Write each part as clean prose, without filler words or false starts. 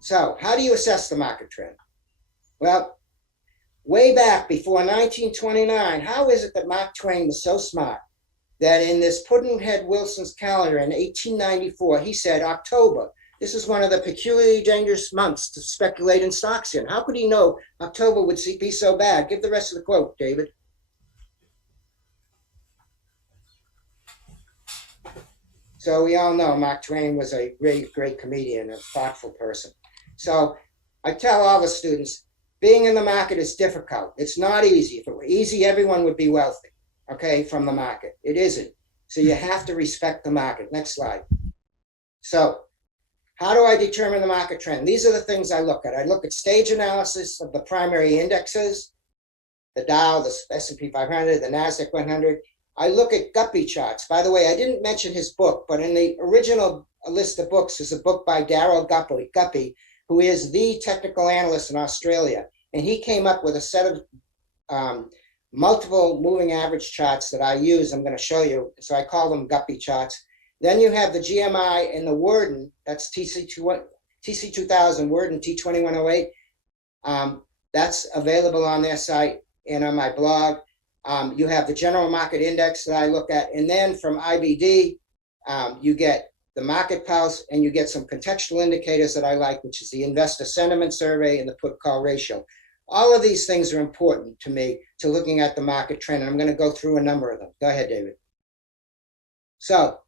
So how do you assess the market trend? Well, way back before 1929, how is it that Mark Twain was so smart that in this Pudd'nhead Wilson's calendar in 1894, he said October, this is one of the peculiarly dangerous months to speculate in stocks in. How could he know October would be so bad? Give the rest of the quote, David. So we all know Mark Twain was a great, great comedian, a thoughtful person. So I tell all the students, being in the market is difficult. It's not easy. If it were easy, everyone would be wealthy, okay, from the market. It isn't. So you have to respect the market. Next slide. So how do I determine the market trend? These are the things I look at. I look at stage analysis of the primary indexes, the Dow, the S&P 500, the NASDAQ 100. I look at Guppy charts. By the way, I didn't mention his book, but in the original list of books is a book by Darryl Guppy, who is the technical analyst in Australia. And he came up with a set of multiple moving average charts that I use. I'm going to show you. So I call them Guppy charts. Then you have the GMI and the Worden, that's TC2000 Worden T2108. That's available on their site and on my blog. You have the general market index that I look at. And then from IBD, you get the market pulse, and you get some contextual indicators that I like, which is the investor sentiment survey and the put-call ratio. All of these things are important to me to looking at the market trend, and I'm going to go through a number of them. Go ahead, David. So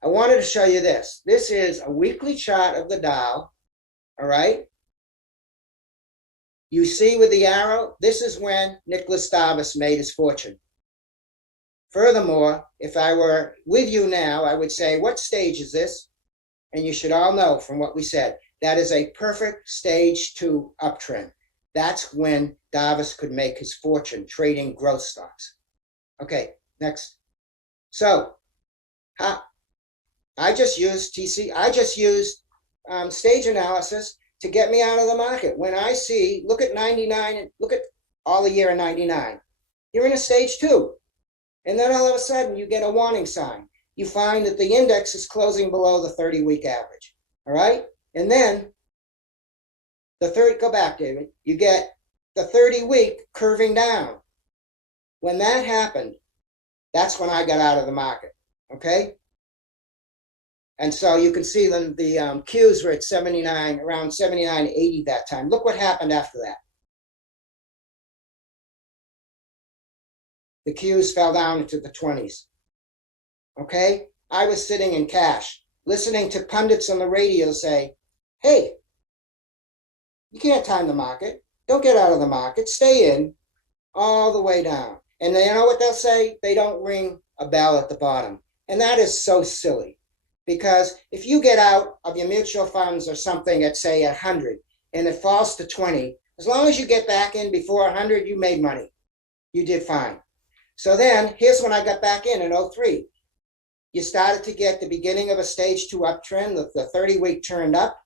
I wanted to show you this. This is a weekly chart of the Dow, all right? You see with the arrow, this is when Nicholas Darvas made his fortune. Furthermore, if I were with you now, I would say, what stage is this? And you should all know from what we said, that is a perfect stage 2 uptrend. That's when Darvas could make his fortune trading growth stocks. Okay, next. So I just used stage analysis to get me out of the market. When I see, look at 99, look at all the year in 99. You're in a stage 2. And then all of a sudden you get a warning sign. You find that the index is closing below the 30-week average. All right? And then go back, David. You get the 30-week curving down. When that happened, that's when I got out of the market. Okay? And so you can see the Qs were at 79, around 79.80 that time. Look what happened after that. The Qs fell down into the 20s. Okay? I was sitting in cash, listening to pundits on the radio say, hey, you can't time the market. Don't get out of the market. Stay in all the way down. And you know what they'll say? They don't ring a bell at the bottom. And that is so silly. Because if you get out of your mutual funds or something at, say, 100, and it falls to 20, as long as you get back in before 100, you made money. You did fine. So then, here's when I got back in 03. You started to get the beginning of a stage 2 uptrend. The 30-week turned up,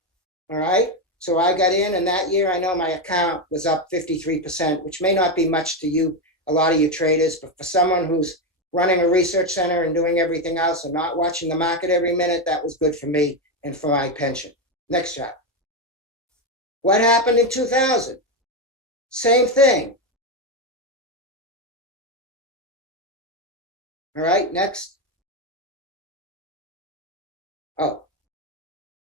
all right? So I got in, and that year, I know my account was up 53%, which may not be much to you, a lot of you traders, but for someone who's running a research center and doing everything else and not watching the market every minute, that was good for me and for my pension. Next chart. What happened in 2000? Same thing. All right, next. Oh,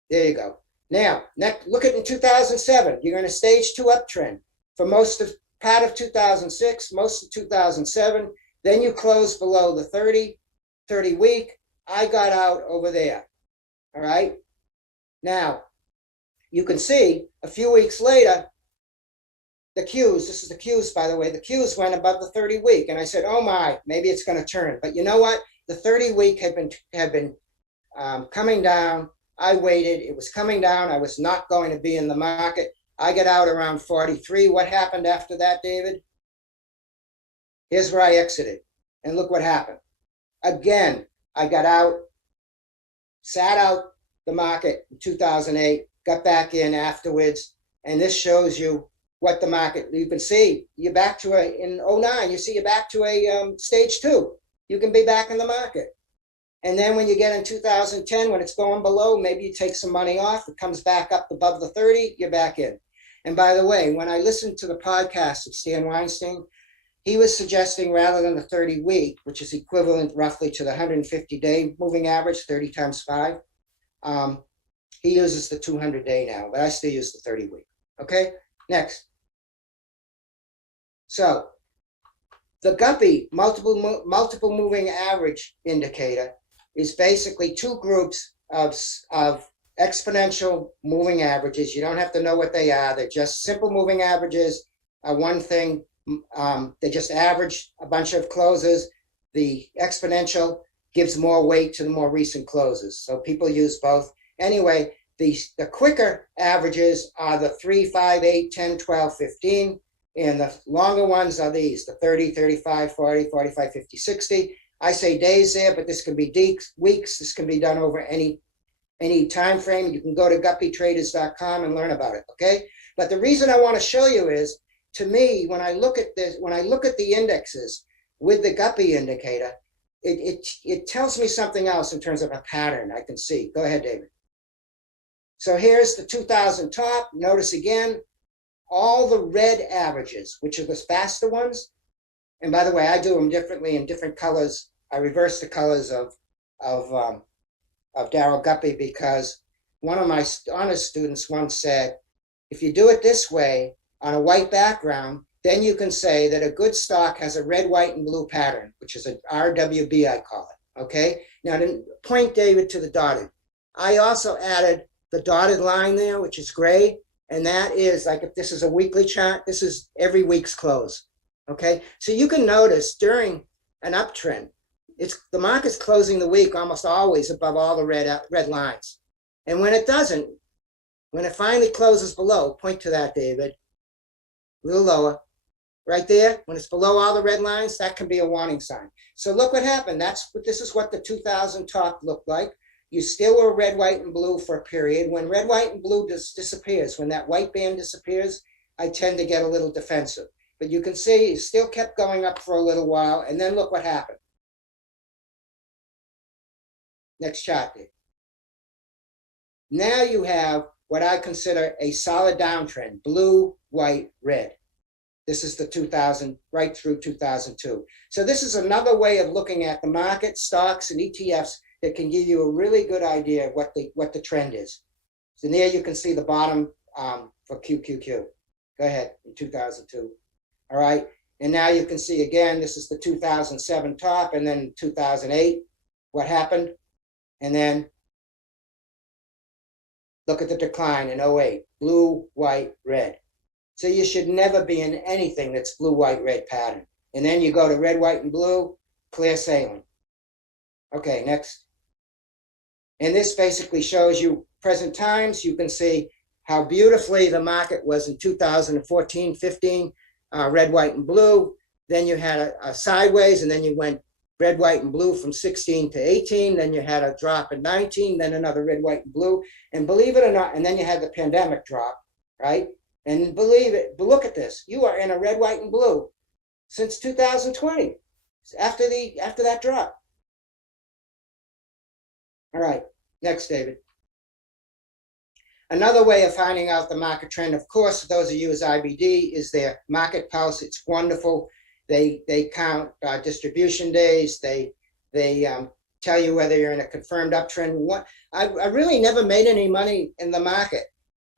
there you go. Now, look at in 2007. You're in a stage 2 uptrend for part of 2006, most of 2007. Then you close below the 30 week. I got out over there. All right. Now, you can see a few weeks later, the Qs, this is the Qs, by the way, the Qs went above the 30 week. And I said, oh my, maybe it's going to turn. But you know what? The 30 week had been coming down. I waited. It was coming down. I was not going to be in the market. I got out around 43. What happened after that, David? Here's where I exited. And look what happened. Again, I got out, sat out the market in 2008, got back in afterwards. And this shows you what the market, you can see, you're back to in 09, you see you're back to a stage 2. You can be back in the market. And then when you get in 2010, when it's going below, maybe you take some money off, it comes back up above the 30, you're back in. And by the way, when I listened to the podcast of Stan Weinstein, he was suggesting rather than the 30-week, which is equivalent roughly to the 150-day moving average, 30 times 5, he uses the 200-day now, but I still use the 30-week. Okay, next. So the Guppy multiple moving average indicator is basically two groups of exponential moving averages. You don't have to know what they are. They're just simple moving averages. One thing, they just average a bunch of closes. The exponential gives more weight to the more recent closes. So people use both. Anyway, the quicker averages are the 3, 5, 8, 10, 12, 15. And the longer ones are these, the 30, 35, 40, 45, 50, 60. I say days there, but this can be weeks. This can be done over any time frame. You can go to guppytraders.com and learn about it, okay? But the reason I want to show you is, to me, when I look at this, when I look at the indexes with the Guppy indicator, it tells me something else in terms of a pattern I can see. Go ahead, David. So here's the 2000 top. Notice again, all the red averages, which are the faster ones. And by the way, I do them differently in different colors. I reverse the colors of Darryl Guppy because one of my honors students once said, if you do it this way on a white background, then you can say that a good stock has a red, white, and blue pattern, which is an RWB, I call it. Okay. Now, to point, David, to the dotted. I also added the dotted line there, which is gray. And that is like, if this is a weekly chart, this is every week's close. Okay. So you can notice during an uptrend, the market's closing the week almost always above all the red lines. And when it doesn't, when it finally closes below, point to that, David, a little lower, right there, when it's below all the red lines, that can be a warning sign. So look what happened. This is what the 2000 top looked like. You still were red, white, and blue for a period. When red, white, and blue disappears, when that white band disappears, I tend to get a little defensive. But you can see it still kept going up for a little while, and then look what happened. Next chart, Dave. Now you have what I consider a solid downtrend, blue, white, red. This is the 2000, right through 2002. So this is another way of looking at the market, stocks, and ETFs that can give you a really good idea of what the trend is. So there you can see the bottom for QQQ. Go ahead, in 2002. All right, and now you can see again, this is the 2007 top, and then 2008, what happened? And then look at the decline in 08, blue, white, red. So you should never be in anything that's blue, white, red pattern. And then you go to red, white, and blue, clear sailing. Okay, next. And this basically shows you present times. You can see how beautifully the market was in 2014, 15, red, white, and blue. Then you had a sideways, and then you went red, white, and blue from 16 to 18. Then you had a drop in 19, then another red, white, and blue. And believe it or not, and then you had the pandemic drop, right? And believe it, but look at this. You are in a red, white, and blue since 2020, after that drop. All right, next, David. Another way of finding out the market trend, of course, for those of you as IBD, is their market pulse. It's wonderful. They count distribution days. They tell you whether you're in a confirmed uptrend. I really never made any money in the market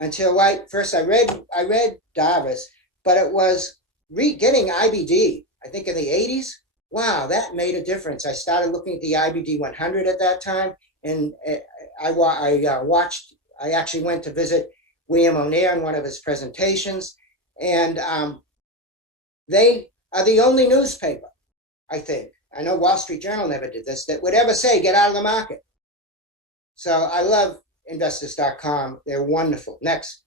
until first I read Davis, but it was getting IBD, I think in the 80s. Wow, that made a difference. I started looking at the IBD 100 at that time, and I actually went to visit William O'Neill in one of his presentations, and they are the only newspaper, I think, I know Wall Street Journal never did this, that would ever say, get out of the market. So I love investors.com. They're wonderful. Next,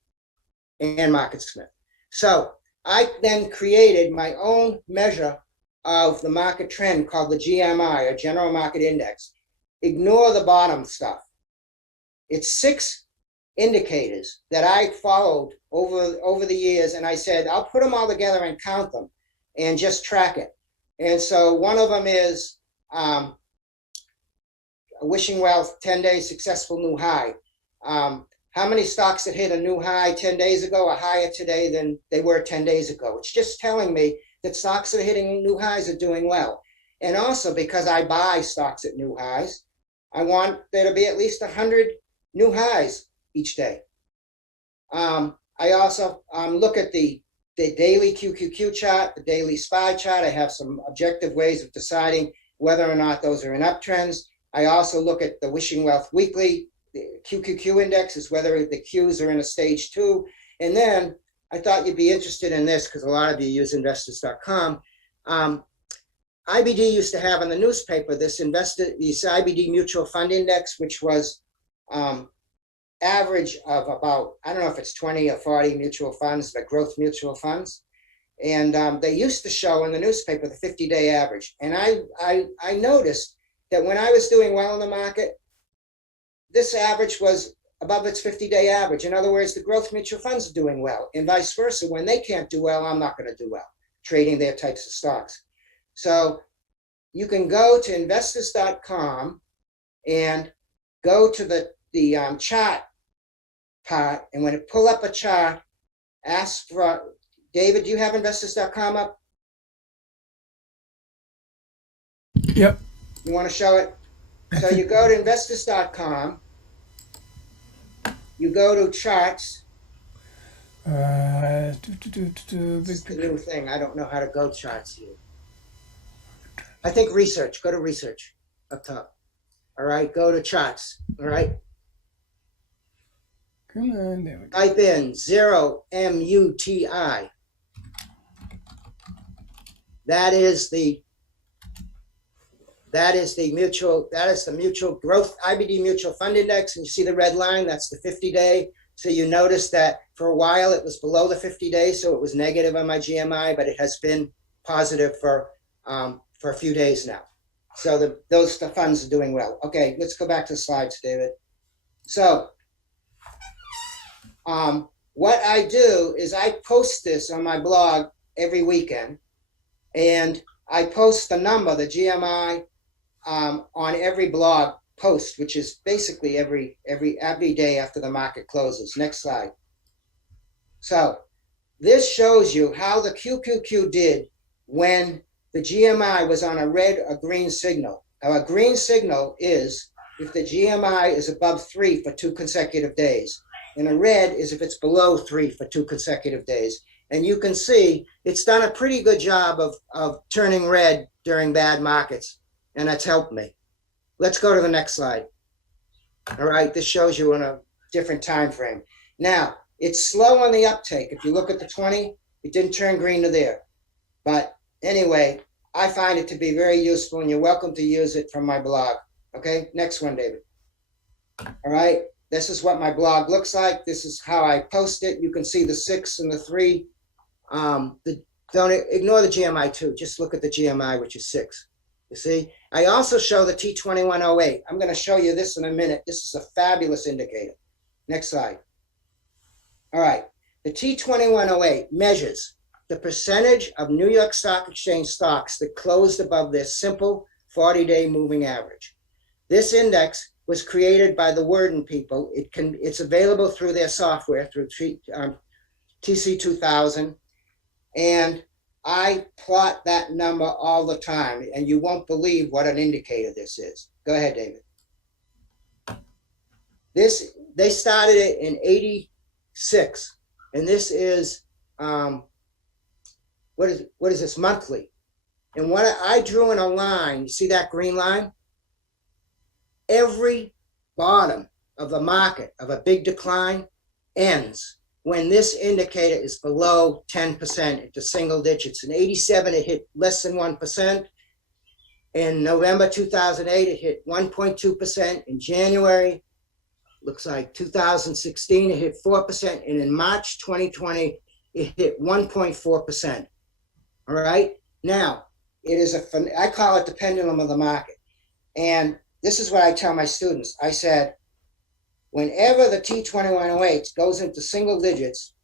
and MarketSmith. So I then created my own measure of the market trend called the GMI, or General Market Index. Ignore the bottom stuff. It's 6 indicators that I followed over the years, and I said, I'll put them all together and count them and just track it. And so one of them is wishing well 10-day successful new high. How many stocks that hit a new high 10 days ago are higher today than they were 10 days ago? It's just telling me that stocks that are hitting new highs are doing well. And also because I buy stocks at new highs, I want there to be at least 100 new highs each day. I also look at the daily QQQ chart, the daily SPY chart. I have some objective ways of deciding whether or not those are in uptrends. I also look at the Wishing Wealth Weekly. The QQQ index is whether the Qs are in a stage 2. And then I thought you'd be interested in this because a lot of you use investors.com. IBD used to have in the newspaper this IBD mutual fund index, which was average of about, I don't know if it's 20 or 40 mutual funds, but growth mutual funds. And they used to show in the newspaper the 50-day average. And I noticed that when I was doing well in the market, this average was above its 50-day average. In other words, the growth mutual funds are doing well, and vice versa. When they can't do well, I'm not going to do well trading their types of stocks. So you can go to investors.com and go to the chart part, and when it pull up a chart, ask for, David, do you have investors.com up? Yep. You want to show it? So you go to investors.com, you go to charts. It's the new thing. I don't know how to go charts here. I think research. Go to research up top. All right, go to charts. All right. Come on, there we go. Type in 0MUTI. That is the mutual growth IBD mutual fund index, and you see the red line, that's the 50-day. So you notice that for a while it was below the 50 days, so it was negative on my GMI, but it has been positive for a few days now. So the funds are doing well. Okay, let's go back to the slides, David. So what I do is I post this on my blog every weekend, and I post the number, the GMI, on every blog post, which is basically every day after the market closes. Next slide. So this shows you how the QQQ did when the GMI was on a red or green signal. Now, a green signal is if the GMI is above 3 for 2 consecutive days, and a red is if it's below 3 for 2 consecutive days. And you can see it's done a pretty good job of turning red during bad markets, and that's helped me. Let's go to the next slide. All right, this shows you in a different time frame. Now, it's slow on the uptake. If you look at the 20, it didn't turn green to there. But anyway, I find it to be very useful, and you're welcome to use it from my blog. Okay, next one, David. All right, this is what my blog looks like. This is how I post it. You can see the 6 and the 3. Don't ignore the GMI too. Just look at the GMI, which is 6. You see, I also show the T2108. I'm going to show you this in a minute. This is a fabulous indicator. Next slide. All right, the T2108 measures the percentage of New York Stock Exchange stocks that closed above their simple 40-day moving average. This index was created by the Worden people. It's available through their software, through TC2000, and I plot that number all the time, and you won't believe what an indicator this is. Go ahead, David. They started it in '86, and this is what is this, monthly? And what I drew in a line, you see that green line? Every bottom of the market of a big decline ends when this indicator is below 10% into single digits. In '87, it hit less than 1%. In November 2008, it hit 1.2%. In January, looks like 2016, it hit 4%. And in March 2020, it hit 1.4%. All right. Now, I call it the pendulum of the market. And this is what I tell my students. I said, whenever the T2108 goes into single digits,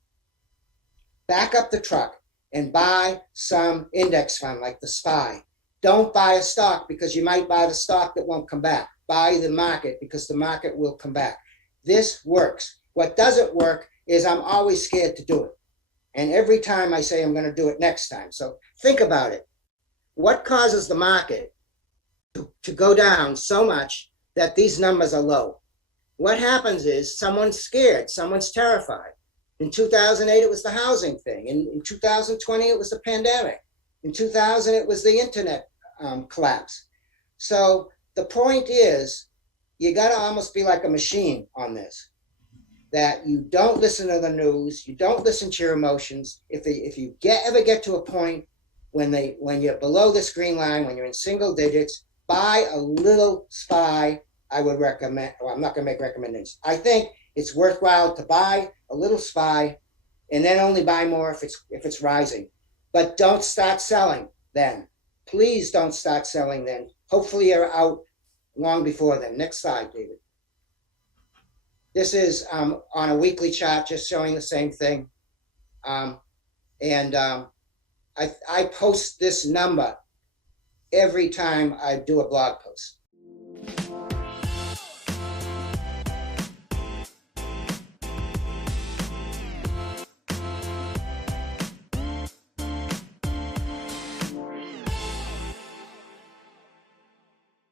back up the truck and buy some index fund like the SPY. Don't buy a stock because you might buy the stock that won't come back. buy the market because the market will come back. This works. What doesn't work is I'm always scared to do it. And every time I say I'm going to do it next time. So think about it. What causes the market to go down so much that these numbers are low? What happens is someone's scared, someone's terrified. In 2008, it was the housing thing. In 2020, it was the pandemic. In 2000, it was the internet collapse. So the point is, you got to almost be like a machine on this, that you don't listen to the news, you don't listen to your emotions. If you ever get to a point when you're below this green line, when you're in single digits, buy a little SPY. I would recommend, well, I'm not going to make recommendations. I think it's worthwhile to buy a little SPY and then only buy more if it's rising. But don't start selling then. Please don't start selling then. Hopefully you're out long before then. Next slide, David. This is on a weekly chart, just showing the same thing. I post this number every time I do a blog post.